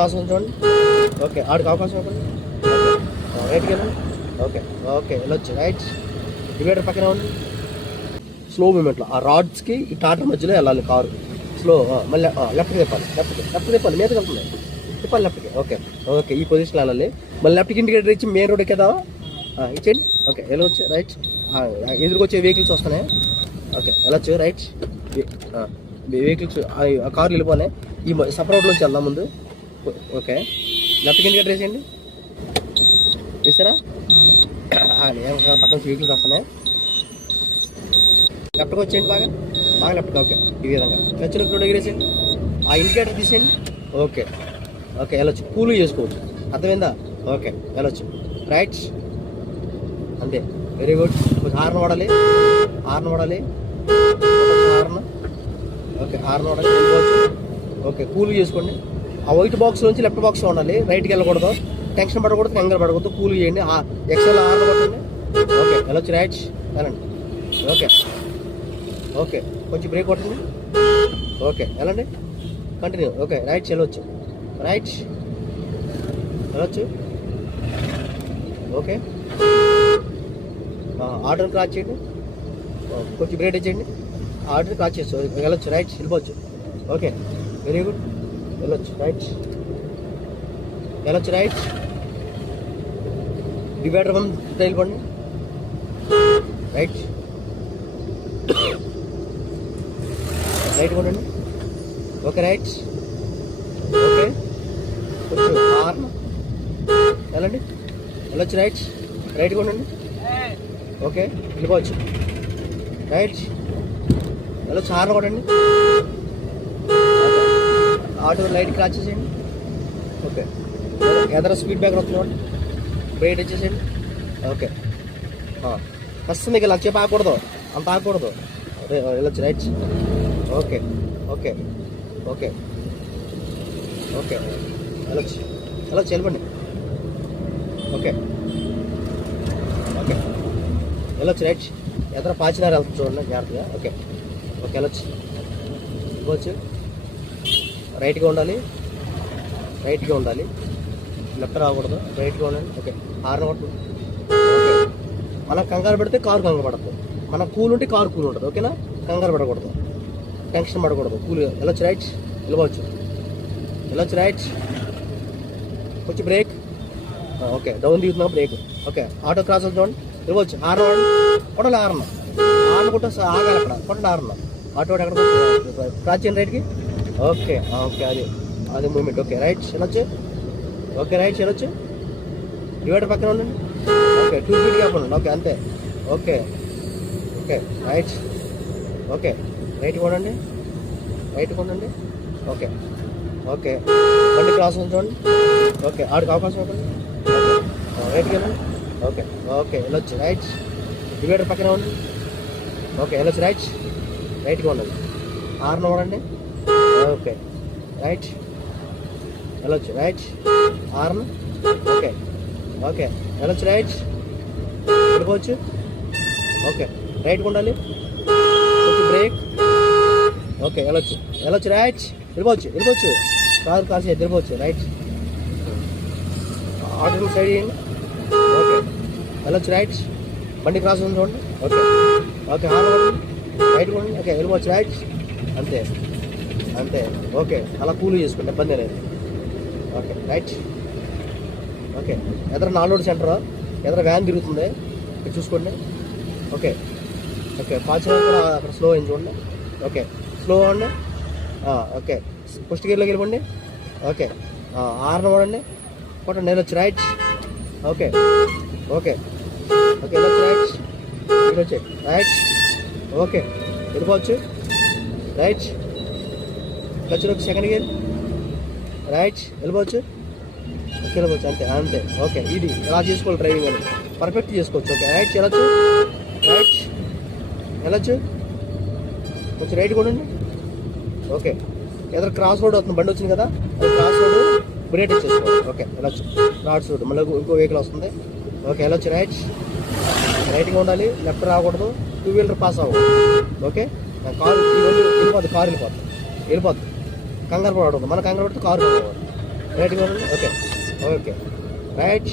రాసుకుని చూడండి. ఓకే ఆడికి అవకాశం ఇవ్వండి రైట్కి వెళ్ళండి. ఓకే ఓకే వెళ్ళొచ్చు. రైట్. డివైడర్ పక్కనే ఉంది స్లో మూమెంట్లో ఆ రాడ్స్కి ఈ టాటర్ మధ్యలో వెళ్ళాలి కారు. స్లో మళ్ళీ లెఫ్ట్కి తిప్పాలి. లెఫ్ట్కి లెఫ్ట్ తిప్పాలి. మీద వెళ్తుంది తిప్పాలి లెఫ్ట్కి ఓకే ఓకే ఈ పొజిషన్లో వెళ్ళాలి. మళ్ళీ లెఫ్ట్కి ఇండికేటర్ ఇచ్చి మెయిన్ రోడ్కి ఎక్కేదా ఇచ్చేయండి. ఓకే వెళ్ళొచ్చు. రైట్. ఎదురుకొచ్చే వెహికల్స్ వస్తున్నాయి? ఓకే వెళ్ళొచ్చు. రైట్. వెహికల్స్ ఆ కార్లు వెళ్ళిపోయినాయి. ఈ సపర్ రోడ్లోంచి వెళ్దాం ముందు. ఓకే. లెఫ్ట్కి ఇండికేటర్ వేసేయండి వేసారా పక్కన వెహికల్స్ వస్తున్నాయి. లెఫ్ట్కి వచ్చేయండి బాగా. బాగా లెఫ్ట్గా ఓకే. ఈ విధంగా. క్లచ్లో కూడా ఎగిరేసేయండి ఆ ఇండికేటర్ తీసేయండి. ఓకే. ఓకే వెళ్ళొచ్చు. కూల్ చేసుకోవచ్చు. అర్థమైందా? ఓకే వెళ్ళొచ్చు. రైట్ అంతే. వెరీ గుడ్ కొంచెం హార్న్ వాడాలి. హార్న్ వాడాలి. హార్న్ ఓకే హార్న్ వాడాలి. వెళ్ళిపోవచ్చు. ఓకే కూల్ చేసుకోండి. ఆ వైట్ బాక్స్ నుంచి లెఫ్ట్ బాక్స్ ఉండాలి. రైట్కి వెళ్ళకూడదు. టెన్షన్ పడకూడదు కంగారు పడకూడదు. కూల్ చేయండి. ఎక్సెల్ ఆర్డర్ కొట్టండి. ఓకే వెళ్ళొచ్చు రైట్ వెళ్ళండి. ఓకే ఓకే కొంచెం బ్రేక్ కొట్టండి. ఓకే వెళ్ళండి. కంటిన్యూ ఓకే రైట్ వెళ్ళొచ్చు. రైట్ వెళ్ళొచ్చు. ఓకే ఆర్డర్ క్రాచ్ చేయండి. కొంచెం బ్రేక్ ఇచ్చేయండి ఆర్డర్ క్రాచ్ చేసి వెళ్ళొచ్చు. రైట్ వెళ్ళిపోవచ్చు. ఓకే వెరీ గుడ్ వెళ్ళొచ్చు రైట్ వెళ్ళొచ్చు రైట్ డివైడర్ వన్ వెళ్ళిపోండి రైట్ రైట్ కొనండి ఓకే రైట్ ఓకే కొంచెం హార్న్ వెళ్ళండి. వెళ్ళొచ్చు రైట్ రైట్ కొనండి ఓకే వెళ్ళిపోవచ్చు. రైట్ వెళ్ళొచ్చు హార్న్ కొనండి ఆటో లైట్ క్రాచ్ చేసేయండి. ఓకే. ఎదర స్పీడ్ బ్రేకర్ వస్తున్నాడు బ్రేక్ వచ్చేసేయండి ఓకే. ఫస్ట్ మీకు ఇలా చెప్పి ఆగకూడదు. అంత ఆగకూడదు. అదే right. Okay. Okay. Okay. Okay. వెళ్ళొచ్చు వెళ్ళొచ్చు వెళ్ళండి ఓకే. ఓకే. వెళ్ళొచ్చు రైట్. ఎదర పాచినారు వెళ్తుంది చూడండి జాగ్రత్తగా. ఓకే. ఓకే వెళ్ళొచ్చు వెళ్ళొచ్చు రైట్గా ఉండాలి. రైట్గా ఉండాలి. లెఫ్ట్ రాకూడదు. రైట్గా ఉండండి ఓకే హార్న్ కొట్టు ఓకే మనం కంగారు పెడితే కారు కంగారు పడద్దు. మన కూల్ ఉంటే కారు కూల్ ఉంటుంది. ఓకేనా కంగారు పడకూడదు. టెన్షన్ పడకూడదు. కూల్ వెళ్ళొచ్చు రైట్ వెళ్ళవచ్చు వెళ్ళొచ్చు రైట్ వచ్చి బ్రేక్ ఓకే డౌన్ దిగుతున్నాం బ్రేక్ ఓకే ఆటో క్రాస్ అవుతుంది వెళ్ళవచ్చు హార్న్ వాడండి కొట్టాలి హార్న్ హార్న్ కొట్ట ఆగాలి అక్కడ. కొట్టండి హార్న్ ఆటో వాడు ఎక్కడ ప్రాచీన రైట్కి ఓకే ఓకే అది అది మూమెంట్ ఓకే రైట్ వెళ్ళొచ్చు ఓకే రైట్ వెళ్ళొచ్చు డివైడర్ పక్కన ఉండండి. ఓకే టూ ఫీట్ గ్యాప్ ఉండండి ఓకే అంతే. Okay okay right okay right కొనండి. రైట్ కొనండి. ఓకే ఓకే బండి క్రాస్ చూడండి. ఓకే ఆడికి అవకాశం ఇవ్వండి రైట్కి వెళ్ళండి ఓకే ఓకే వెళ్ళొచ్చు రైట్ డివైడర్ పక్కన ఉండండి. ఓకే వెళ్ళొచ్చు రైట్ రైట్గా ఉండండి ఆరు నూడండి ఓకే రైట్ వెళ్ళొచ్చు రైట్ ఆర్న్ ఓకే ఓకే వెళ్ళొచ్చు రైట్ వెళ్ళిపోవచ్చు ఓకే రైట్ ఉండాలి కొంచెం బ్రేక్ ఓకే వెళ్ళొచ్చు వెళ్ళొచ్చు రైట్ వెళ్ళిపోవచ్చు వెళ్ళిపోవచ్చు కారు కాల్సి వెళ్ళిపోవచ్చు రైట్ ఆటో సైడ్ చేయండి ఓకే వెళ్ళొచ్చు రైట్ బండి క్రాస్ ఉంది చూడండి ఓకే ఓకే హార్న్ రైట్ కొనండి ఓకే వెళ్ళిపోవచ్చు రైట్ అంతే అంతే ఓకే అలా కూల్ చేసుకుంటే ఇబ్బంది లేదు. Okay right. ఓకే ఎదర నాలోడ్ సెంటర్? ఎదర వ్యాన్ తిరుగుతుంది? ఇక్కడ చూసుకోండి. ఓకే ఓకే పాచి కూడా అక్కడ స్లో అయింది చూడండి. ఓకే స్లో అండి ఓకే ఫస్ట్ గేర్లోకి వెళ్ళిపోండి. ఓకే ఆర్న వాడండి. కొట్టండి వెళ్ళొచ్చు రైట్. ఓకే ఓకే ఓకే వెళ్ళొచ్చు రైట్. వెళ్ళొచ్చు రైట్. ఓకే వెళ్ళిపోవచ్చు. రైట్. క్లచ్లోకి సెకండ్ గేర్ రైట్ వెళ్ళిపోవచ్చు ఓకే వెళ్ళిపోవచ్చు అంతే అంతే. ఓకే ఇది ఎలా చేసుకోవాలి డ్రైవింగ్ అని? పర్ఫెక్ట్ చేసుకోవచ్చు ఓకే రైట్ వెళ్ళొచ్చు రైట్ వెళ్ళొచ్చు కొంచెం రైట్ కూడా ఉండి ఓకే ఏదో క్రాస్ రోడ్ అవుతుంది బండి వచ్చింది కదా క్రాస్ రోడ్ బ్రేట్ ఇచ్చేసుకోవాలి ఓకే వెళ్ళొచ్చు రాడ్స్ రోడ్ మళ్ళీ ఇంకో వెహికల్ వస్తుంది. ఓకే వెళ్ళొచ్చు రైట్ రైట్గా ఉండాలి లెఫ్ట్ రాకూడదు టూ వీలర్ పాస్ అవ్వకూడదు. ఓకే కారు వెళ్ళిపోద్ది కారు వెళ్ళిపోద్ది. వెళ్ళిపోద్ది. కంగారు పడకూడదు మన కంగారు పడితే car right okay okay right